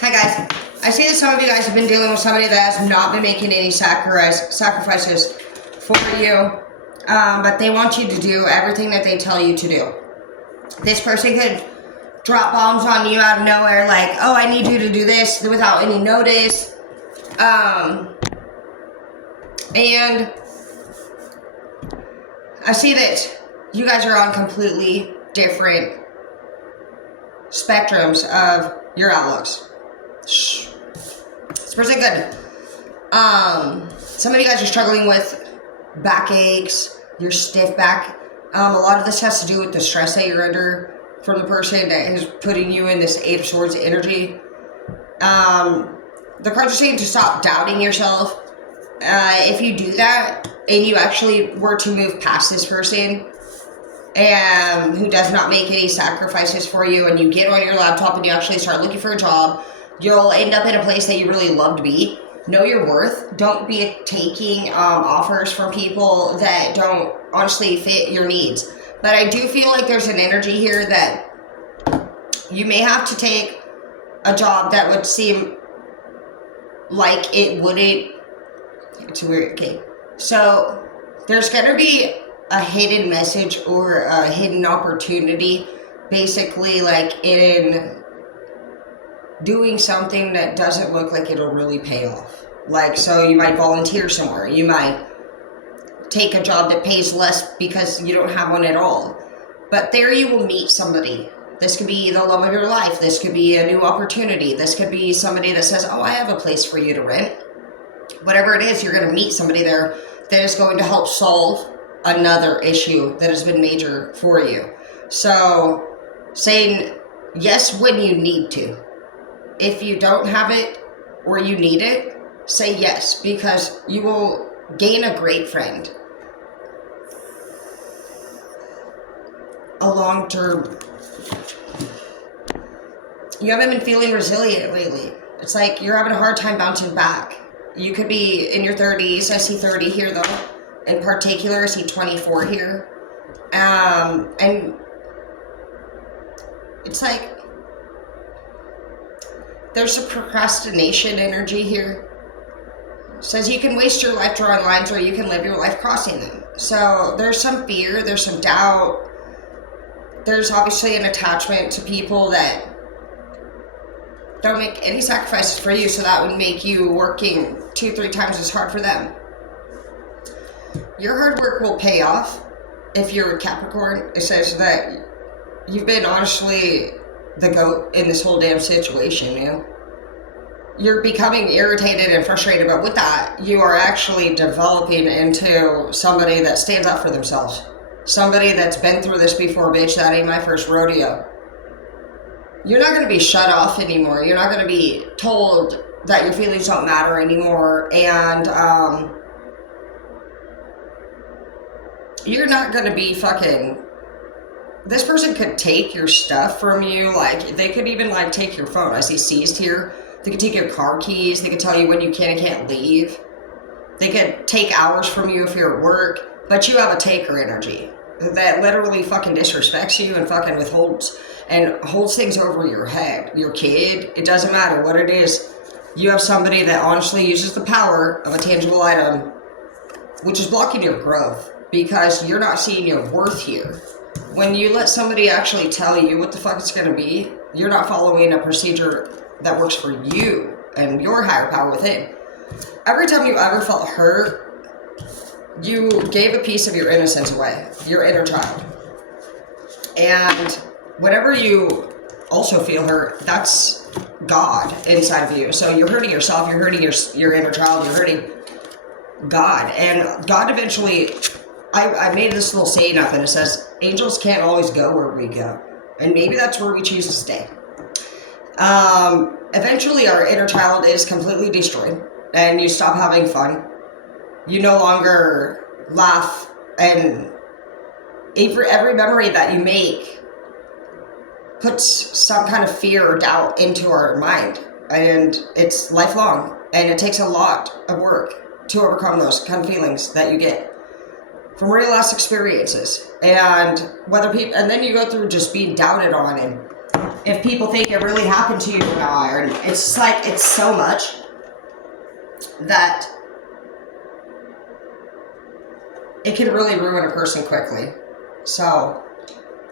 Hi guys. I see that some of you guys have been dealing with somebody that has not been making any sacrifices for you, but they want you to do everything that they tell you to do. This person could drop bombs on you out of nowhere, like, oh, I need you to do this without any notice. And I see that you guys are on completely different spectrums of your outlooks. It's pretty good. Some of you guys are struggling with backaches, your stiff back. A lot of this has to do with the stress that you're under from the person that is putting you in this Eight of Swords energy. The cards are saying to stop doubting yourself. If you do that and you actually were to move past this person and who does not make any sacrifices for you, and you get on your laptop and you actually start looking for a job, you'll end up in a place that you really love to be. Know your worth. Don't be taking offers from people that don't honestly fit your needs. But I do feel like there's an energy here that you may have to take a job that would seem like it wouldn't. It's weird. Okay. So there's going to be a hidden message or a hidden opportunity, basically, like in doing something that doesn't look like it'll really pay off. Like, so you might volunteer somewhere. You might take a job that pays less because you don't have one at all. But there you will meet somebody. This could be the love of your life. This could be a new opportunity. This could be somebody that says, oh, I have a place for you to rent. Whatever it is, you're going to meet somebody there that is going to help solve another issue that has been major for you. So, saying yes when you need to. If you don't have it or you need it, say yes, because you will gain a great friend. A long term. You haven't been feeling resilient lately. It's like you're having a hard time bouncing back. You could be in your 30s. I see 30 here though. In particular, I see 24 here. And it's like there's a procrastination energy here. It says you can waste your life drawing lines or you can live your life crossing them. So there's some fear, there's some doubt. There's obviously an attachment to people that don't make any sacrifices for you, so that would make you working 2-3 times as hard for them. Your hard work will pay off if you're a Capricorn. It says that you've been honestly the goat in this whole damn situation, man. You're becoming irritated and frustrated, but with that, you are actually developing into somebody that stands up for themselves. Somebody that's been through this before, bitch. That ain't my first rodeo. You're not going to be shut off anymore. You're not going to be told that your feelings don't matter anymore. And you're not going to be fucking... This person could take your stuff from you. Like, they could even, like, take your phone. I see seized here. They could take your car keys. They could tell you when you can and can't leave. They could take hours from you if you're at work. But you have a taker energy that literally fucking disrespects you and fucking withholds and holds things over your head. Your kid, it doesn't matter what it is. You have somebody that honestly uses the power of a tangible item, which is blocking your growth because you're not seeing your worth here. When you let somebody actually tell you what the fuck it's going to be, you're not following a procedure that works for you and your higher power within. Every time you ever felt hurt, you gave a piece of your innocence away, your inner child. And whenever you also feel hurt, that's God inside of you. So you're hurting yourself, you're hurting your inner child, you're hurting God. And God eventually, I made this little saying up and it says, angels can't always go where we go. And maybe that's where we choose to stay. Eventually our inner child is completely destroyed and you stop having fun. You no longer laugh, and every memory that you make puts some kind of fear or doubt into our mind, and it's lifelong, and it takes a lot of work to overcome those kind of feelings that you get from real life experiences. And whether people, and then you go through just being doubted on and if people think it really happened to you or not. Or it's just like, it's so much that it can really ruin a person quickly. So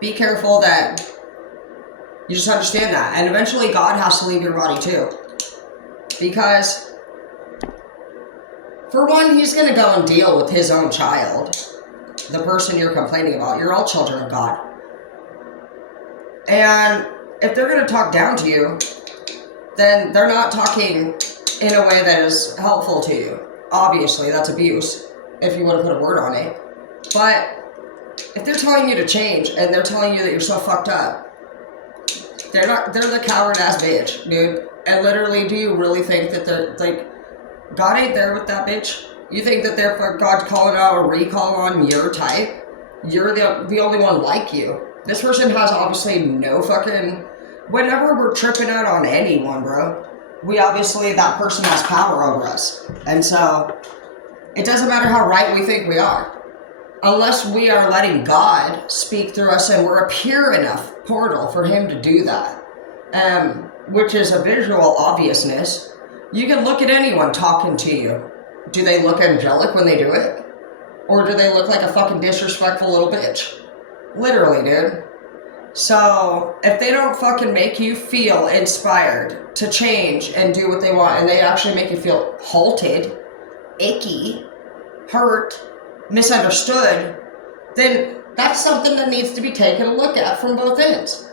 be careful that you just understand that. And eventually God has to leave your body too. Because for one, he's going to go and deal with his own child. The person you're complaining about. You're all children of God. And if they're going to talk down to you, then they're not talking in a way that is helpful to you. Obviously, that's abuse, if you want to put a word on it. But if they're telling you to change and they're telling you that you're so fucked up, they're the coward ass bitch, dude. And literally, do you really think that they're like, God ain't there with that bitch? You think that they're for God calling out a recall on your type? You're the only one like you. This person has obviously no fucking... Whenever we're tripping out on anyone, bro, we obviously, that person has power over us. And so, it doesn't matter how right we think we are. Unless we are letting God speak through us and we're a pure enough portal for him to do that. Which is a visual obviousness. You can look at anyone talking to you. Do they look angelic when they do it? Or do they look like a fucking disrespectful little bitch? Literally, dude. So, if they don't fucking make you feel inspired to change and do what they want, and they actually make you feel halted, icky, hurt, misunderstood, then that's something that needs to be taken a look at from both ends.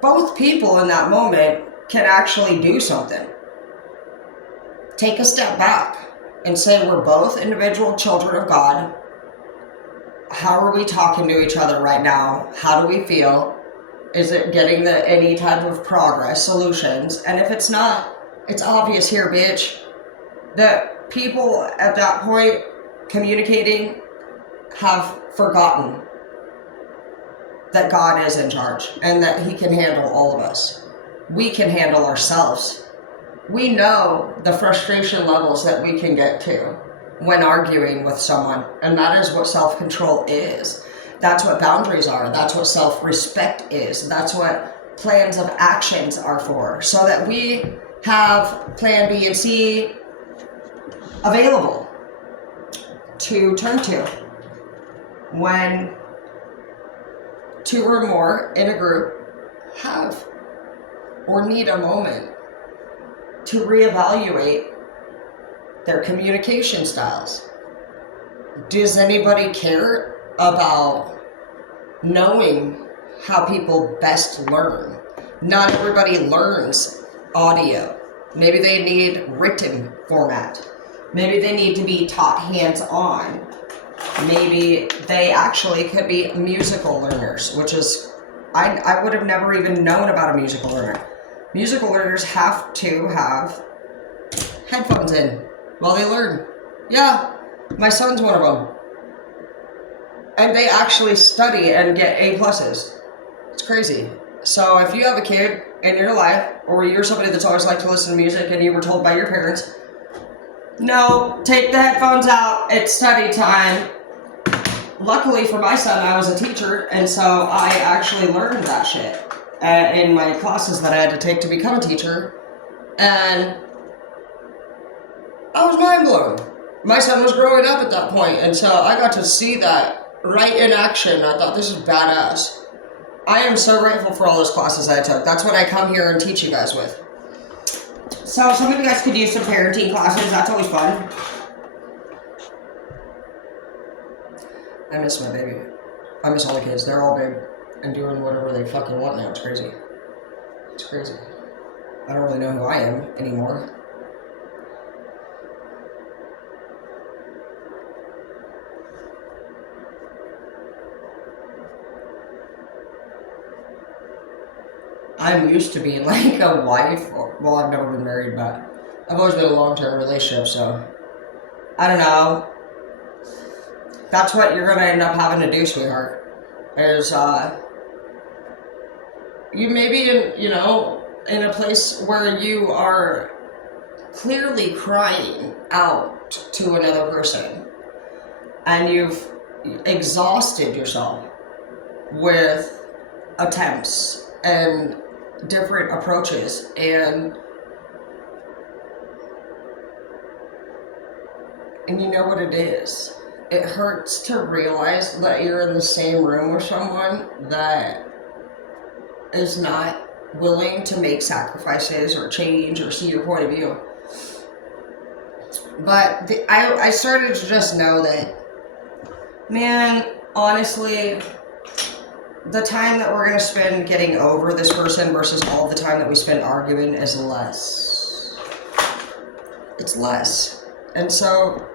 Both people in that moment can actually do something. Take a step back and say, we're both individual children of God. How are we talking to each other right now? How do we feel? Is it getting any type of progress, solutions? And if it's not, it's obvious here, bitch, that people at that point communicating have forgotten that God is in charge and that he can handle all of us. We can handle ourselves. We know the frustration levels that we can get to when arguing with someone, and that is what self-control is. That's what boundaries are. That's what self-respect is. That's what plans of actions are for, so that we have plan B and C available to turn to when two or more in a group have or need a moment to reevaluate their communication styles. Does anybody care about knowing how people best learn? Not everybody learns audio. Maybe they need written format. Maybe they need to be taught hands-on. Maybe they actually could be musical learners, which is, I would have never even known about a musical learner. Musical learners have to have headphones in while they learn. Yeah, my son's one of them. And they actually study and get A+. It's crazy. So if you have a kid in your life, or you're somebody that's always liked to listen to music and you were told by your parents, no, take the headphones out, it's study time. Luckily for my son, I was a teacher, and so I actually learned that shit in my classes that I had to take to become a teacher. And I was mind blown. My son was growing up at that point, and so I got to see that right in action. I thought, this is badass. I am so grateful for all those classes I took. That's what I come here and teach you guys with. So some of you guys could use some parenting classes. That's always fun. I miss my baby. I miss all the kids. They're all big and doing whatever they fucking want now. It's crazy. It's crazy. I don't really know who I am anymore. I'm used to being like a wife. Well, I've never been married, but I've always been in a long-term relationship, so I don't know. That's what you're gonna end up having to do, sweetheart. Is you may be in a place where you are clearly crying out to another person, and you've exhausted yourself with attempts and different approaches, and you know what it is. It hurts to realize that you're in the same room with someone that is not willing to make sacrifices or change or see your point of view. But I started to just know that, man, honestly, the time that we're going to spend getting over this person versus all the time that we spend arguing is less. It's less. And so,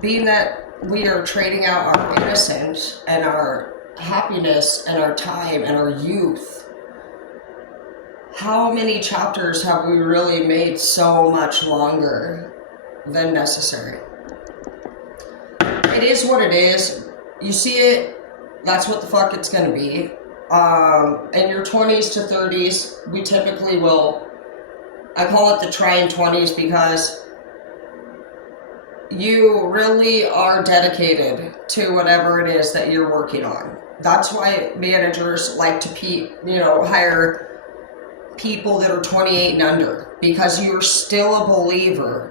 being that we are trading out our innocence and our happiness and our time and our youth, how many chapters have we really made so much longer than necessary? It is what it is. You see it, that's what the fuck it's gonna be. In your 20s to 30s, we typically will, I call it the trying 20s, because you really are dedicated to whatever it is that you're working on. That's why managers like to hire people that are 28 and under, because you're still a believer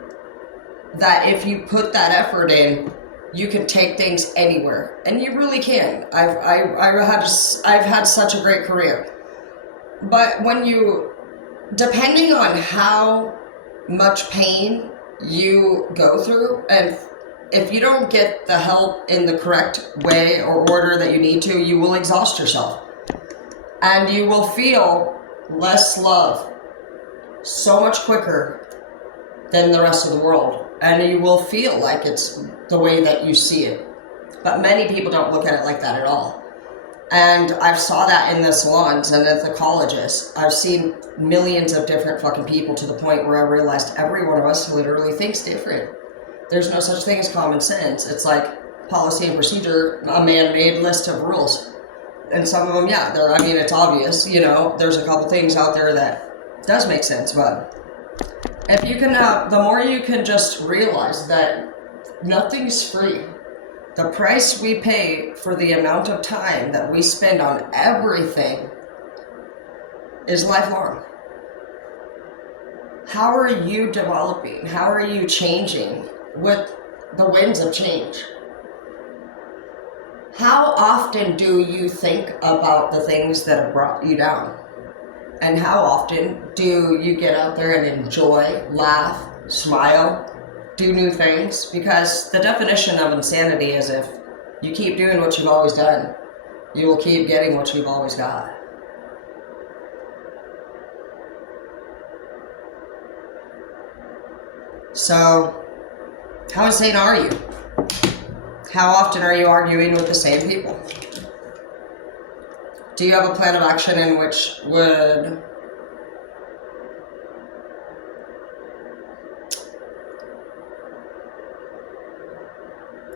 that if you put that effort in, you can take things anywhere, and you really can. I've had such a great career, but depending on how much pain you go through, and if you don't get the help in the correct way or order that you need to, you will exhaust yourself, and you will feel less love so much quicker than the rest of the world, and you will feel like it's the way that you see it. But many people don't look at it like that at all. And I've saw that in the salons and at the colleges. I've seen millions of different fucking people, to the point where I realized every one of us literally thinks different. There's no such thing as common sense. It's like policy and procedure, a man-made list of rules. And some of them, yeah, it's obvious, there's a couple things out there that does make sense, but if you can, the more you can just realize that nothing's free. The price we pay for the amount of time that we spend on everything is lifelong. How are you developing? How are you changing with the winds of change? How often do you think about the things that have brought you down? And how often do you get out there and enjoy, laugh, smile, do new things? Because the definition of insanity is, if you keep doing what you've always done, you will keep getting what you've always got. So, how insane are you? How often are you arguing with the same people? Do you have a plan of action in which would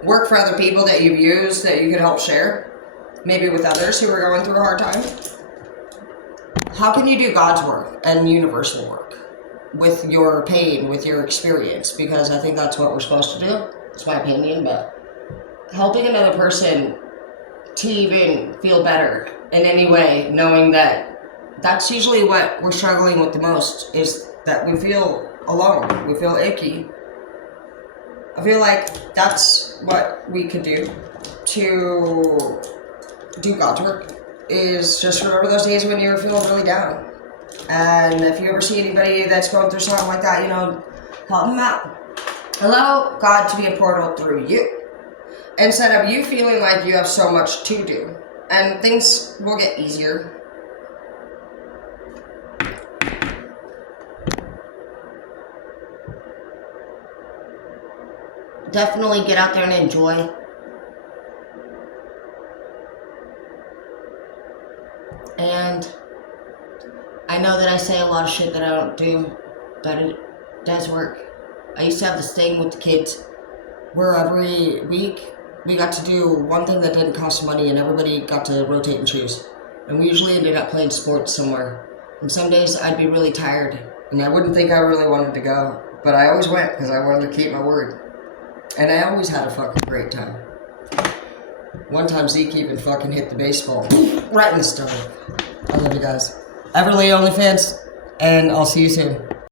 work for other people that you've used, that you could help share, maybe with others who are going through a hard time? How can you do God's work and universal work with your pain, with your experience? Because I think that's what we're supposed to do. It's my opinion, but helping another person to even feel better in any way, knowing that that's usually what we're struggling with the most, is that we feel alone, we feel icky. I feel like that's what we could do to do God's work, is just remember those days when you were feeling really down. And if you ever see anybody that's going through something like that, help them out. Allow God to be a portal through you, instead of you feeling like you have so much to do. And things will get easier. Definitely get out there and enjoy. And I know that I say a lot of shit that I don't do, but it does work. I used to have this thing with the kids where every week we got to do one thing that didn't cost money, and everybody got to rotate and choose. And we usually ended up playing sports somewhere. And some days I'd be really tired, and I wouldn't think I really wanted to go, but I always went because I wanted to keep my word. And I always had a fucking great time. One time Zeke even fucking hit the baseball right in the stomach. I love you guys. Everly OnlyFans, and I'll see you soon.